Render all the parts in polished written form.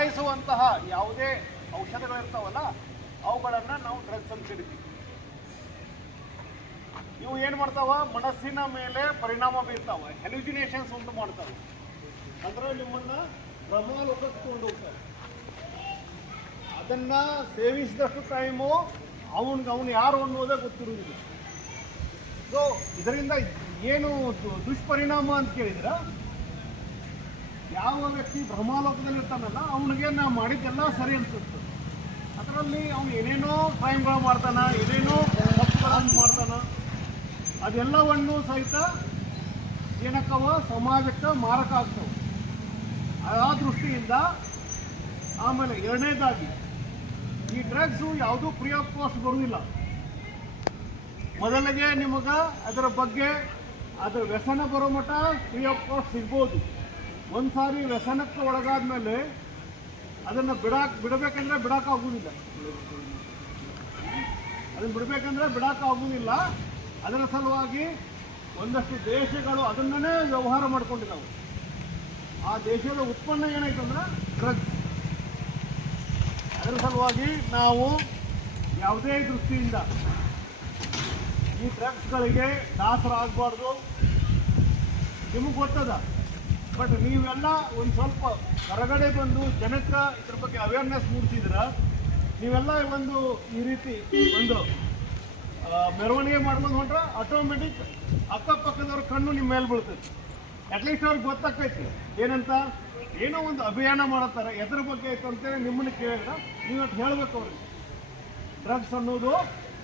ಬದಲಾಯಿಸುವಂತಹ ಯಾವುದೇ ಔಷಧಗಳಿರ್ತಾವಲ್ಲ ಅವುಗಳನ್ನು ನಾವು ಡ್ರಗ್ಸ್ ಅಂತ ಕರಿತೀವಿ. ಇವು ಏನು ಮಾಡ್ತಾವ, ಮನಸ್ಸಿನ ಮೇಲೆ ಪರಿಣಾಮ ಬೀರ್ತಾವ, ಹೆಲ್ಯುಸಿನೇಷನ್ಸ್ ಉಂಟು ಮಾಡ್ತಾವೆ, ಅಂದ್ರೆ ನಿಮ್ಮನ್ನ ಭ್ರಮಾಲೋಕಕ್ಕೆ ಕೊಂಡು ಹೋಗ್ತಾರೆ. ಅದನ್ನ ಸೇವಿಸಿದಷ್ಟು ಟೈಮು ಅವನು ಯಾರು ಅನ್ನೋದೇ ಗೊತ್ತಿರುವುದಿಲ್ಲ. ಸೊ ಇದರಿಂದ ಏನು ದುಷ್ಪರಿಣಾಮ ಅಂತ ಕೇಳಿದ್ರೆ, ಯಾವ ವ್ಯಕ್ತಿ ಭ್ರಮಾಲೋಕದಲ್ಲಿ ಇರ್ತಾನಲ್ಲ ಅವನಿಗೆ ನಾವು ಮಾಡಿದ್ದೆಲ್ಲ ಸರಿ ಅನ್ಸುತ್ತೆ. ಅದರಲ್ಲಿ ಅವನು ಏನೇನೋ ಕ್ರೈಮ್ಗಳು ಮಾಡ್ತಾನ, ಏನೇನೋ ತಪ್ಪುಗಳನ್ನು ಮಾಡ್ತಾನ, ಅದೆಲ್ಲವನ್ನು ಸಹಿತ ಏನಕ್ಕವ ಸಮಾಜಕ್ಕೆ ಮಾರಕ ಆಗ್ತವೆ. ಆ ದೃಷ್ಟಿಯಿಂದ ಆಮೇಲೆ ಎರಡನೇದಾಗಿ ಈ ಡ್ರಗ್ಸು ಯಾವುದೂ ಫ್ರೀ ಆಫ್ ಕಾಸ್ಟ್ ಬರುವುದಿಲ್ಲ. ಮೊದಲಿಗೆ ನಿಮಗೆ ಅದರ ಬಗ್ಗೆ ಅದರ ವ್ಯಸನ ಬರೋ ಮಟ್ಟ ಫ್ರೀ ಆಫ್ ಕಾಸ್ಟ್ ಸಿಗ್ಬೋದು. ಒಂದು ಸಾರಿ ವ್ಯಸನಕ್ಕೆ ಒಳಗಾದ್ಮೇಲೆ ಅದನ್ನು ಬಿಡಬೇಕಂದ್ರೆ ಬಿಡೋಕ್ಕಾಗೋದಿಲ್ಲ. ಅದನ್ನು ಬಿಡೋಕ್ಕಾಗೋದಿಲ್ಲ. ಅದರ ಸಲುವಾಗಿ ಒಂದಷ್ಟು ದೇಶಗಳು ಅದನ್ನೇ ವ್ಯವಹಾರ ಮಾಡ್ಕೊಂಡಿದ್ದಾವೆ. ಆ ದೇಶದ ಉತ್ಪನ್ನ ಏನಾಯ್ತು ಅಂದ್ರೆ ಡ್ರಗ್ಸ್. ಅದರ ಸಲುವಾಗಿ ನಾವು ಯಾವುದೇ ದೃಷ್ಟಿಯಿಂದ ಈ ಡ್ರಗ್ಸ್ಗಳಿಗೆ ದಾಸರಾಗಬಾರ್ದು. ನಿಮಗೆ ಗೊತ್ತದ, ಬಟ್ ನೀವೆಲ್ಲ ಒಂದು ಸ್ವಲ್ಪ ಹೊರಗಡೆ ಬಂದು ಜನಕ್ಕೆ ಇದ್ರ ಬಗ್ಗೆ ಅವೇರ್ನೆಸ್ ಮೂಡಿಸಿದ್ರೆ, ನೀವೆಲ್ಲ ಒಂದು ಈ ರೀತಿ ಒಂದು ಮೆರವಣಿಗೆ ಮಾಡ್ಕೊಂಡು ಹೊಂಟ್ರೆ ಆಟೋಮೆಟಿಕ್ ಅಕ್ಕಪಕ್ಕದವ್ರ ಕಣ್ಣು ನಿಮ್ಮ ಮೇಲೆ ಬೀಳ್ತೈತಿ. ಅಟ್ಲೀಸ್ಟ್ ಅವ್ರಿಗೆ ಗೊತ್ತಾಕೈತಿ ಏನಂತ, ಏನೋ ಒಂದು ಅಭಿಯಾನ ಮಾಡತ್ತಾರೆ, ಎದ್ರ ಬಗ್ಗೆ ಐತೆ ಅಂತೇಳಿ ನಿಮ್ಮನ್ನು ಕೇಳಿದ್ರೆ ನೀವು ಅಷ್ಟು ಹೇಳಬೇಕು ಅವ್ರಿಗೆ. ಡ್ರಗ್ಸ್ ಅನ್ನೋದು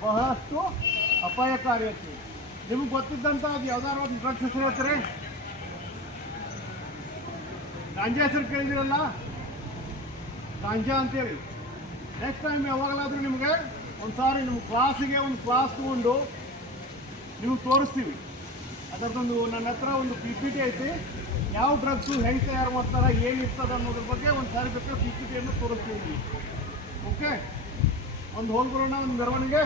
ಬಹಳಷ್ಟು ಅಪಾಯಕಾರಿ ಐತಿ. ನಿಮ್ಗೆ ಗೊತ್ತಿದ್ದಂಥ ಅದು ಯಾವ್ದಾದ್ರು ಒಂದು ಡ್ರಗ್ಸ್ ಹೆಸರು ಹೇಳ್ತಾರೆ. ಗಾಂಜಾ ಹೆಸರು ಕೇಳಿದಿರಲ್ಲ, ಗಾಂಜಾ ಅಂತೇಳಿ. ನೆಕ್ಸ್ಟ್ ಟೈಮ್ ಯಾವಾಗಲಾದರೂ ನಿಮಗೆ ಒಂದು ಸಾರಿ ನಿಮ್ಮ ಕ್ಲಾಸಿಗೆ ಒಂದು ಕ್ಲಾಸ್ ತಗೊಂಡು ನೀವು ತೋರಿಸ್ತೀವಿ. ಅದರದೊಂದು ನನ್ನ ಹತ್ರ ಒಂದು PPT ಐತಿ, ಯಾವ ಡ್ರಗ್ಸು ಹೆಂಗೆ ತಯಾರು ಮಾಡ್ತಾರೆ, ಏನಿರ್ತದೆ ಅನ್ನೋದ್ರ ಬಗ್ಗೆ ಒಂದು ಸಾರಿ ಬೇಕಾದ್ರೆ PPTಯನ್ನು ತೋರಿಸ್ತೀವಿ. ಓಕೆ, ಒಂದು ಹೋಗಿ ಬರೋಣ, ಒಂದು ಮೆರವಣಿಗೆ.